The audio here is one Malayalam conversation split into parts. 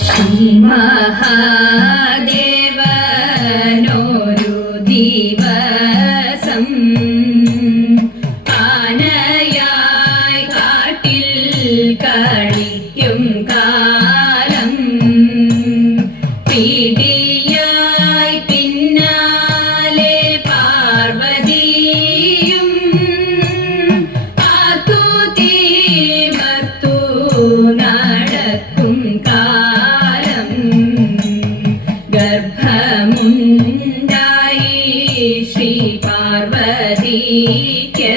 ശ്രീ മഹാദേവനൊരു ദിവസം ആനയായി കാട്ടിൽ കളിക്കും കാലം പിടിയായി പിന്നാലെ പാർവതിയും ആത്തു തീമർത്തു നടക്കും കാലം ഗർഭമുണ്ടായി ശ്രീ പാർവതിക്ക്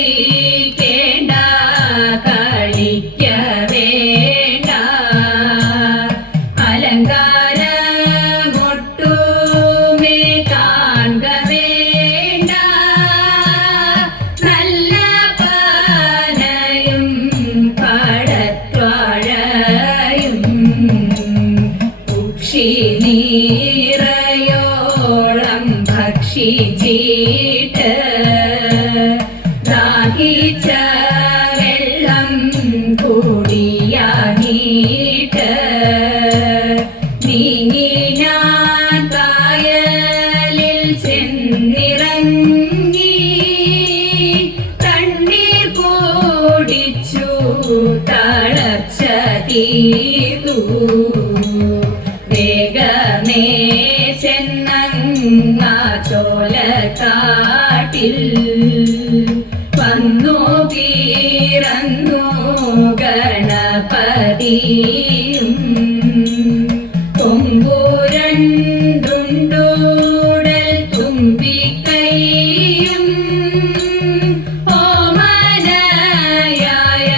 അഹങ്കരിക്കേണ്ട കളിക്ക വേണ്ട അലങ്കാരമൊട്ടുമേ കാൺക വേണ്ട നല്ല പാനയും പടത്വാഴയും ഉക്ഷി നീറയോളം ഭക്ഷിച്ചിട്ട് ദാഹിച്ച വെള്ളം കൂടിയാകിട്ട് നീങ്ങിനാൻ കായലിൽ ചെന്നിറങ്ങി തണ്ണീർ കൂടിച്ചു തളർച്ച തീർന്നു വേഗമേ ചെന്നങ്ങ ചോലക്കാട്ടിൽ വന്നു പീറന്നു ഗണപതിയും കൊമ്പുരണ്ടുണ്ടൂടൽ തുമ്പിക്കൈയും ഓമനയായ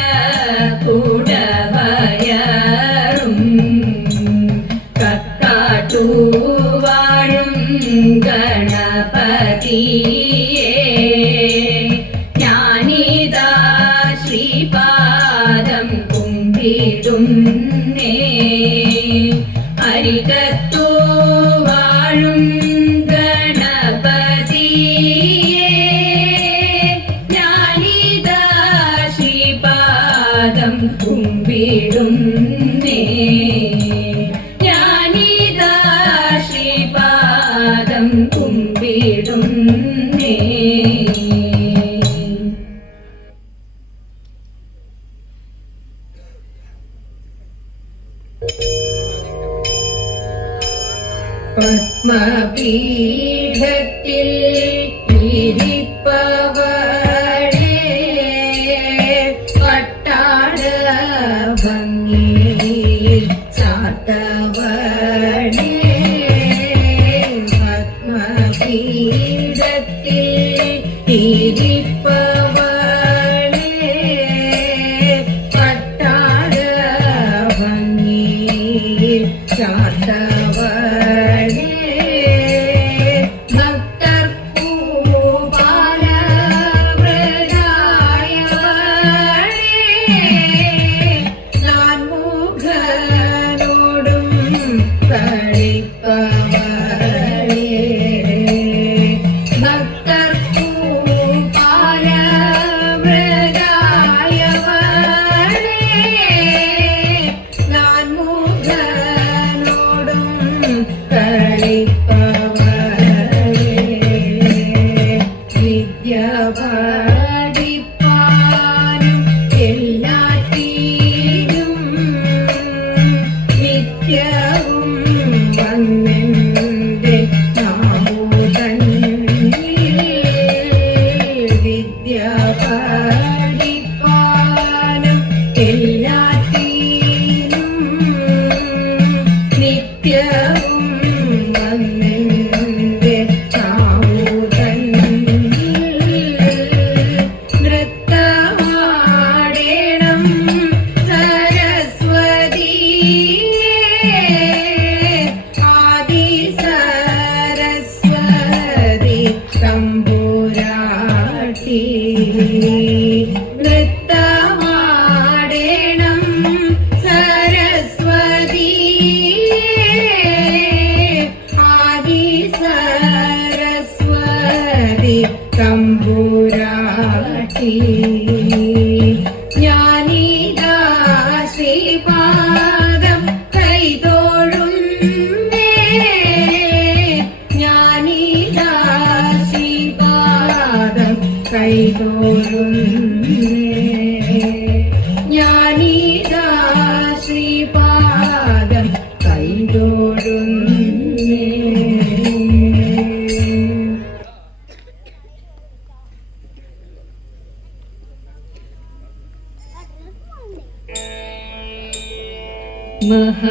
കുടവയറും കക്കാട്ടു വാഴും ഗണപതിയേ ഞാനിതാ ശ്രീപാദം കുമ്പിടുന്നേ അരികത്തു വാഴും ഗണപതിയേ ഞാനിതാ ശ്രീപാദം കുമ്പിടുന്നേ ഞാനിതാ ശ്രീപാദം കുമ്പിടുന്നേ പത്മപീഠത്തിൽ ഇരിപ്പവളേ പട്ടാട ഭംഗിയിൽ ചാത്തവളേ പത്മപീഠത്തിൽ ഇരിപ്പവളേ പട്ടാട ഭംഗിയിൽ ചാത്തവളേ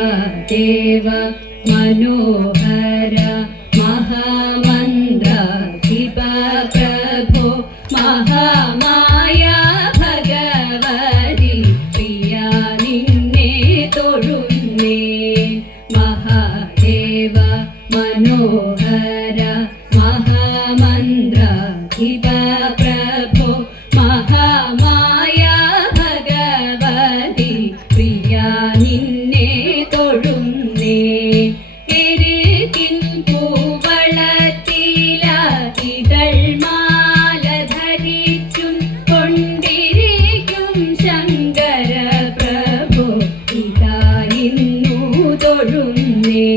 महादेव मनोहर महामन्त्र शिव प्रभो महामाया भगवति प्रिया निन्ने തൊഴുന്നേ महादेव मनोहर महामन्त्र शिव प्रभो महामाया भगवति प्रिया निन्ने തൊഴുന്നേ എരുകിൻ പൂവളത്തില ഇതൾമാല ധരിച്ചും കൊണ്ടിരിക്കും ശങ്കര പ്രഭു ഇതാ ഇന്നു തൊഴുന്നേ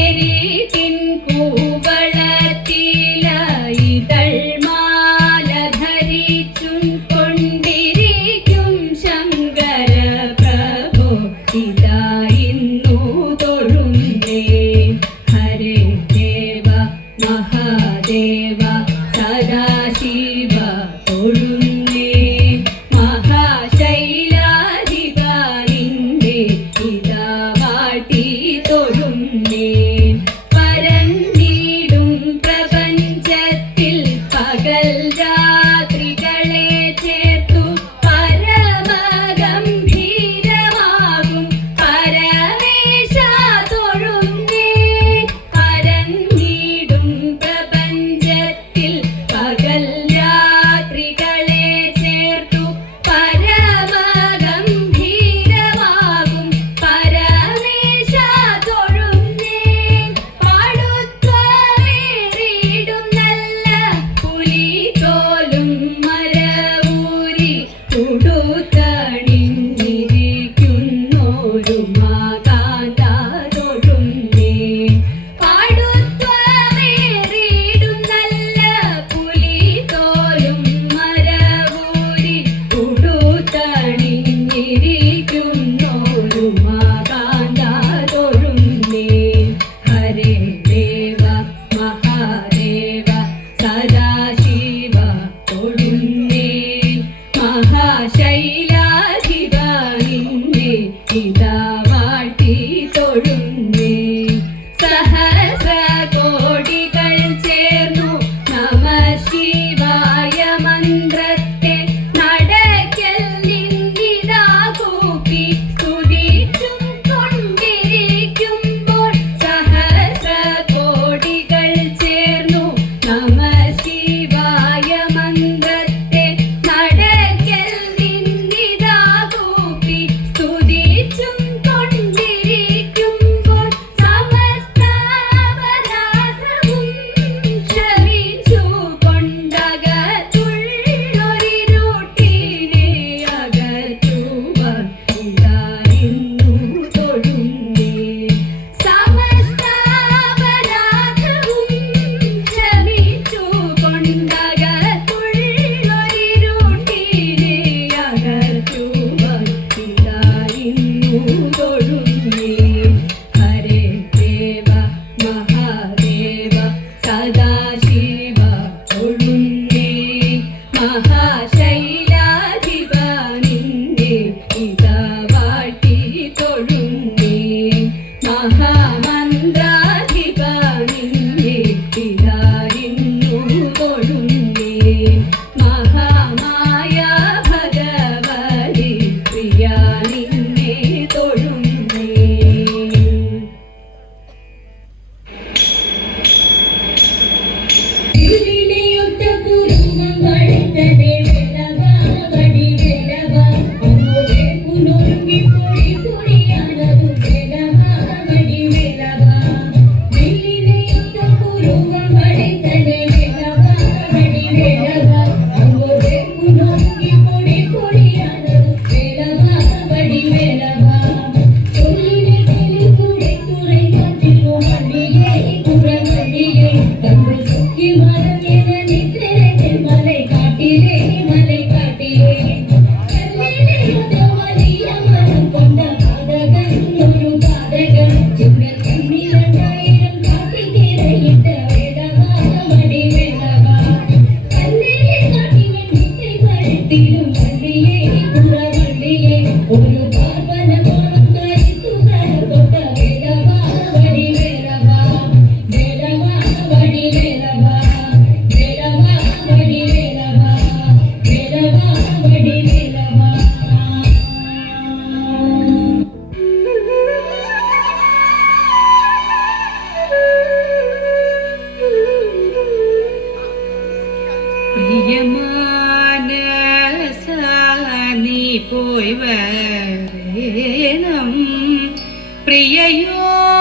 എരുകിൻ പൂവളത്തില ഇതൾമാല ധരിച്ചും കൊണ്ടിരിക്കും ശങ്കര പ്രഭു ഇതാ ഇന്നു തൊഴുന്നേ ഹരേ ദേവ മഹാദേവ സദാശിവ തൊഴുന്നേ മഹാശൈലാധികാരിന്റെ ഇതാ വാഴ്ത്തി തൊഴുന്നേ പരന്നിടും പ്രപഞ്ചത്തിൽ പകൽ രാത്രികളെ ചേർത്തു പരമഗംഭീരമാകും പരമേശ തൊഴുന്നേ പരന്നിടും പ്രപഞ്ചത്തിൽ പകൽ രാത്രികളെ ചേർത്തു പരമഗംഭീരമാകും പരമേശ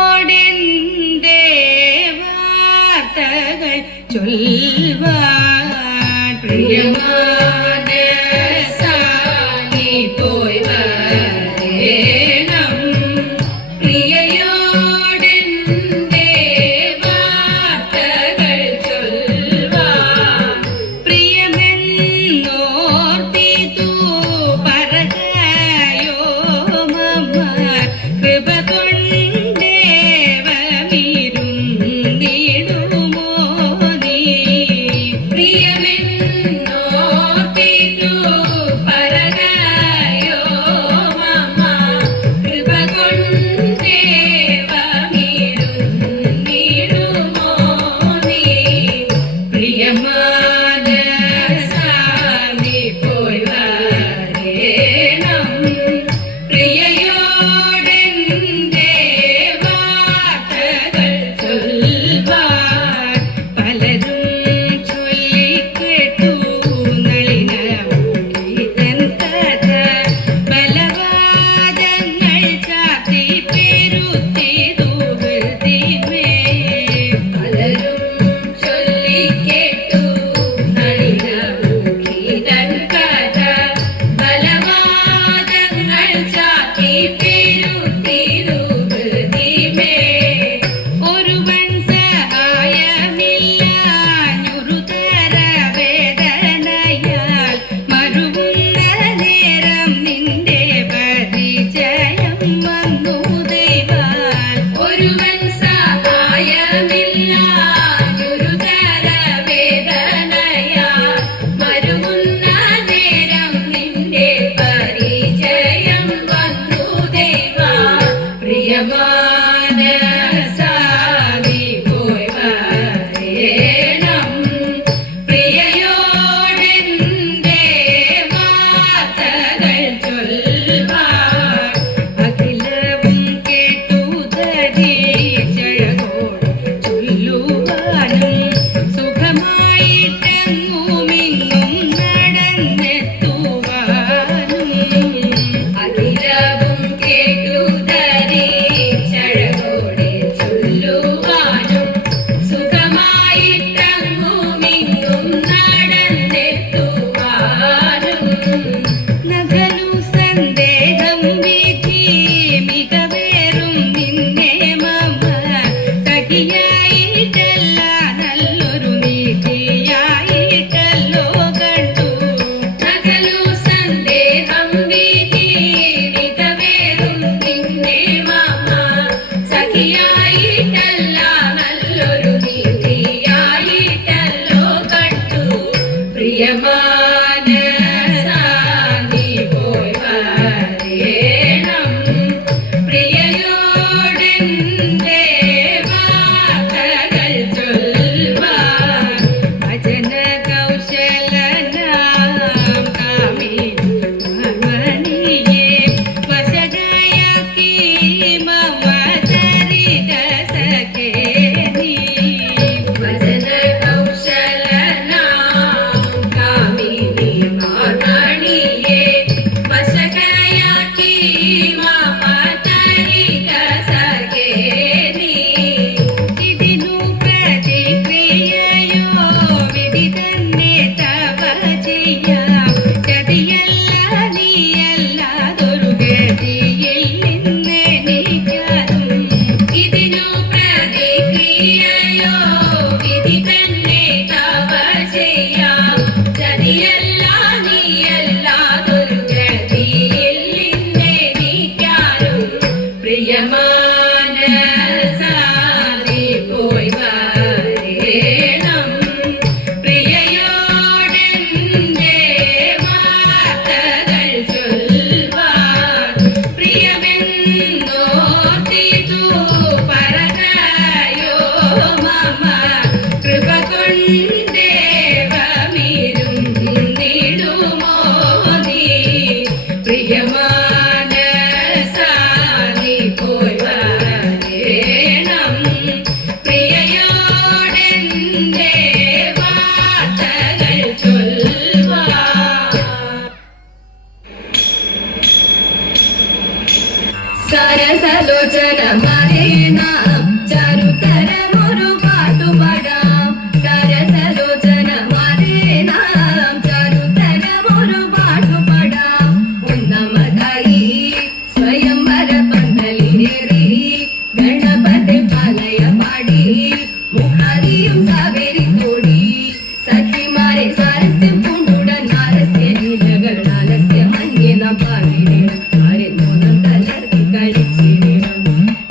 പ്രിയയോടെന്റെ വാർത്തകൾ ചൊൽവാൻ പ്രിയമാനസാനി പോയി വരേണം പ്രിയയോടെന്റെ വാർത്തകൾ ചൊൽവാൻ പ്രിയമെന്നോർത്തിതു പറകയോ മമ കൃപ കൊണ്ടേവമിരുന്നിടുമോ നീ പ്രിയമെന്നോർത്തിതു പറകയോ മമ കൃപ കൊണ്ടേവമിരുന്നിടുമോ നീ പ്രിയമാനസാനി പോയി വരേണം പ്രിയയോടെന്റെ വാർത്തകൾ ചൊൽവാൻ പലരും ചൊല്ലിക്കേട്ടു നളിനമുഖിതൻ കഥ ബലവാദങ്ങൾ ചാത്തി പെരുത്തിതു ഹൃദിമേ പലരും ചൊല്ലിക്കേട്ടു നളിനമുഖിതൻ കഥ ബലവാദങ്ങൾ ചാത്തി പെരുത്തിരു ഹൃദിമേ ഒരുവൻ സഹായമില്ലാഞ്ഞുരുതര വേദനയാൽ മരുവുന്ന നേരം നിന്റെ പരിചയം വന്നു ദൈവാൽ ഒരുവൻ സഹായമില്ലാഞ്ഞൊരുതര വേദനയാ മരുവുന്ന നേരം നിന്റെ പരിചയം വന്നു ദൈവാ പ്രിയമാനസാനി പോയി വരേണം പ്രിയയോടെന്റെ വാർത്തകൾ ചൊൽവാൻ അഖിലവും കേട്ടു ധരിച്ചഴകോട് ചൊല്ലുവാനും സുഖമായിട്ടെങ്ങുമിങ്ങും നടന്നെത്തുവാനും അഖിലവും കേട്ടു ധരിച്ചഴകോടെ ചൊല്ലുവാനും സുഖമായിട്ടങ്ങുമിങ്ങും നടന്നെത്തുവാനും നഗലു സന്ദേഹം വിധി മികവേറും നിന്നെ മമ സഖിയായിട്ടല്ല നല്ലൊരു നീതിയായിട്ടല്ലോ കണ്ടു നഗലു സന്ദേഹം വിധി മികവേറും നിന്നെ മമ സഖിയായിട്ടല്ല നല്ലൊരു നീതിയായിട്ടല്ലോ കണ്ടു പ്രിയമാനസാനി പോയി വരേണം പ്രിയയോടെന്റെ വാർത്തകൾ ചൊൽവാൻ ഭജന കൗശലനാം കാമിനിയെ വശജയാക്കി മമ ചരിത സഖേ നീ ഭജന കൗശലനാം കാമിനി മാർഗണിയെ വശകയാക്കി മമ ചരിത സഖേ നീ ഇതിനു പ്രതിക്രിയയോ വിധി തന്നെ തവ ചെയ്യാം ചതിയല്ല നീയല്ലാതൊരു ഗതിയിൽ നിന്നെനിക്കാതും ഇതിനു പ്രതിക്രിയയോ വിധി തന്നെ തവ ചെയ്യാം ചതിയല്ല നീയല്ലാതൊരു ഗതിയിൽ നിന്നെനിക്കാരും പ്രിയമാനസാനി പോയി വരേണം പ്രിയയോടെന്റെ വാർത്തകൾ ചൊൽവാൻ പ്രിയമെന്നോർത്തിതു പറകയോ മമ കൃപ കൊണ്ടേവമിരുന്നിടുമോ നീ പ്രിയമാനസാനി പോയി വരേണം പ്രിയയോടെന്റെ വാർത്തകൾ ചൊൽവാൻ സരസലോ സരസലോചന മാരേ നാം ചാരുതരമൊരു പാട്ടുപാടാം. സരസലോചന മാരേ നാം ചാരുതരമൊരു പാട്ടുപാടാം. ഒന്നാമതായി സ്വയംവര പന്തലിലേറി ഗണപതി പാലയ പാടി മുഖാരിയും സാവേരി തോടി സഖിമാരെ സാരസ്യം പൂണ്ടുടൻ ആലസ്യ ലീലകൾ ആലസ്യ മഞ്ഞ പാടിടണം. ആരെന്നോണം തലർത്തി കളിച്ചിടണം.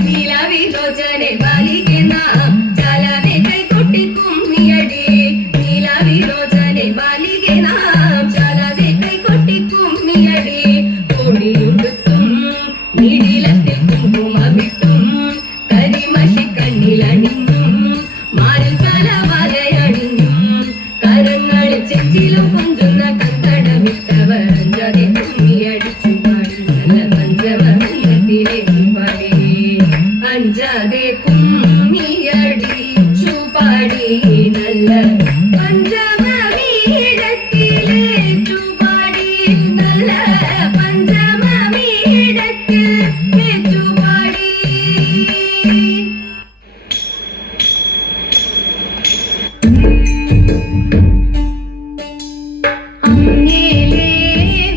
നീലാവിലോചനെ ബാലികെ നാം ചാലവെ കൈകൊട്ടി കുമ്മിയടി. നീലാവിലോചനെ ബാലികെ നാം ചാലവെ കൈകൊട്ടി കുമ്മിയടി. കോടിയുടുത്തും നീടിലത്തിൽ കുങ്കുമമിട്ടും കരിമഷി കണ്ണിലണിഞ്ഞും മാറിൽ കലവലയണിഞ്ഞും കരങ്ങളിൽ ചെഞ്ചിലും കൊഞ്ചുന്ന കന്തടമിട്ടവർ അഞ്ചാതെ കുമ്മിയടിച്ചു പാടി. നല്ല പഞ്ചവർണ്ണത്തിലേക്ക് പാടി. അഞ്ചാതെ കുമ്മിയടിച്ചു പാടി. നല്ല പഞ്ചമീടത്തിലേക്കു പാടി. നല്ല പഞ്ചമീടത്തിൽ വെച്ചു പാടി. അങ്ങേലേ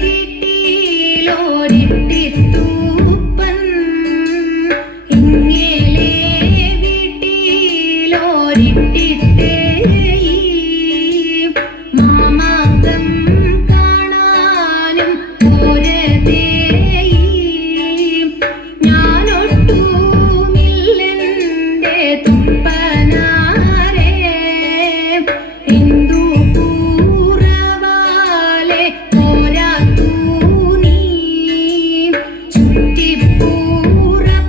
വീട്ടിലോരിട്ടിത്തൂപ്പൻ ഇങ്ങേലേ വീട്ടിലോരിട്ടിത്തേയി മാമാങ്കം കാണാനും പോരതേയി ഞാനൊട്ടുമില്ലെന്റെ തുപ്പനാരേ ഹിന്ദു പൂറവാലെ പോരാത്തൂ നീ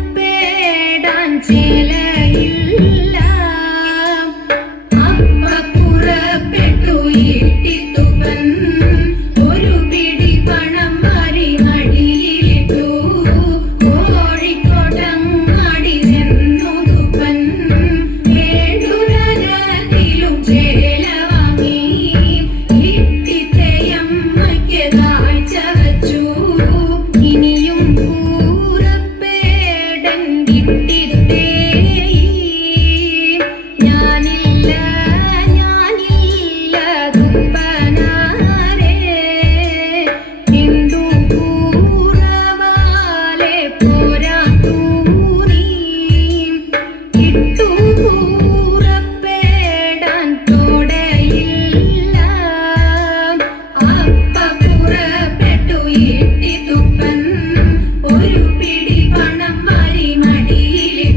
ചുറ്റിപ്പൂറപ്പേടാൻ ചേലയില്ല അപ്പക്കുറപ്പെട്ടു ഇട്ടിത്തുപ്പൻ ഒരു പിടി പണം മാറി മടിയിലിട്ടു കോഴിക്കോട്ടങ്ങാടി ചെന്നു തുപ്പൻ ഏഴുനഗരത്തിലും ചേല വാങ്ങി ഇട്ടിത്തയമ്മയ്ക്ക് കാഴ്ച വച്ചു ഇനിയും പൂറപ്പേടൻ ഇട്ടിത്തേയി ഞാനില്ല ഞാനില്ല തുപ്പനാരേ ഹിന്ദു പൂറവാലെ പോരാത്തൂ നീ ഇട്ടു പൂറപ്പേടാൻ തോടയില്ല അപ്പക്കുറപ്പെട്ടു ഇട്ടിത്തുപ്പൻ ഒരു പിടി പണം വാരി മടിയിലിട്ടു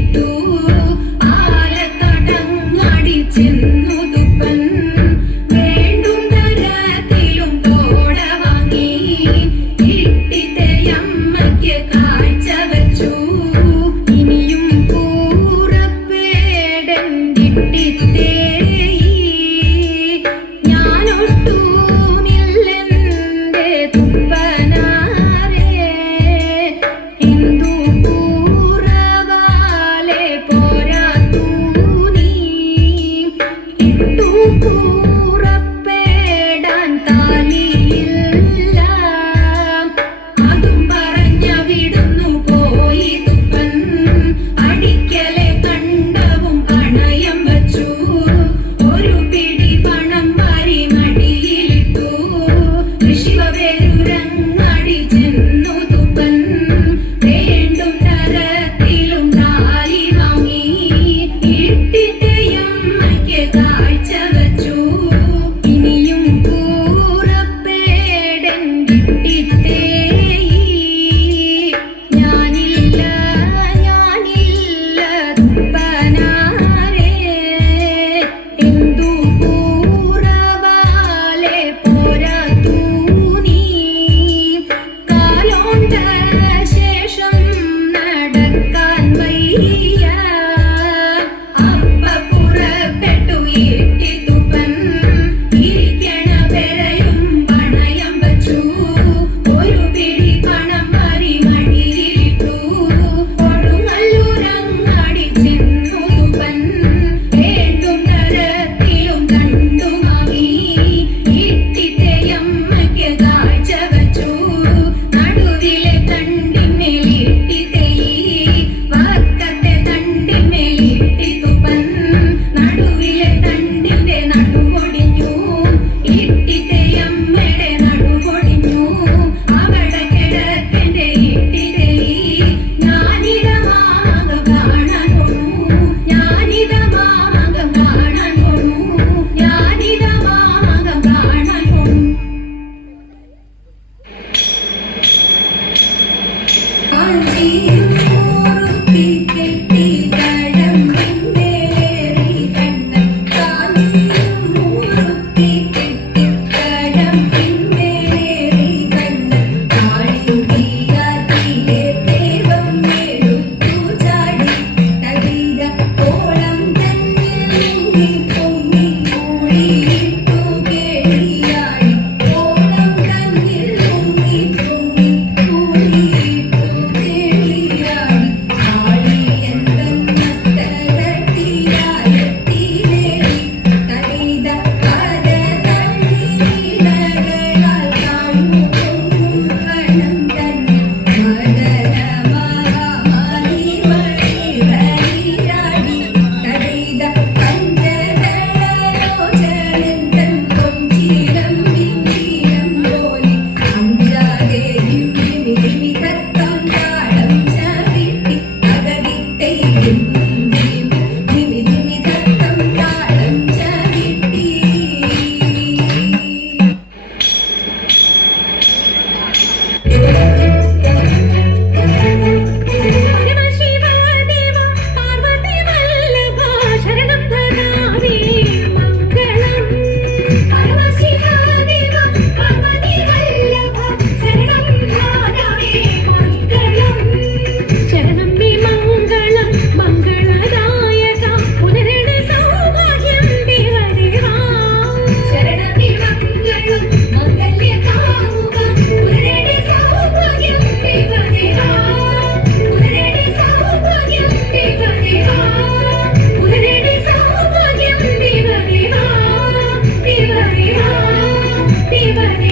ദേവനേ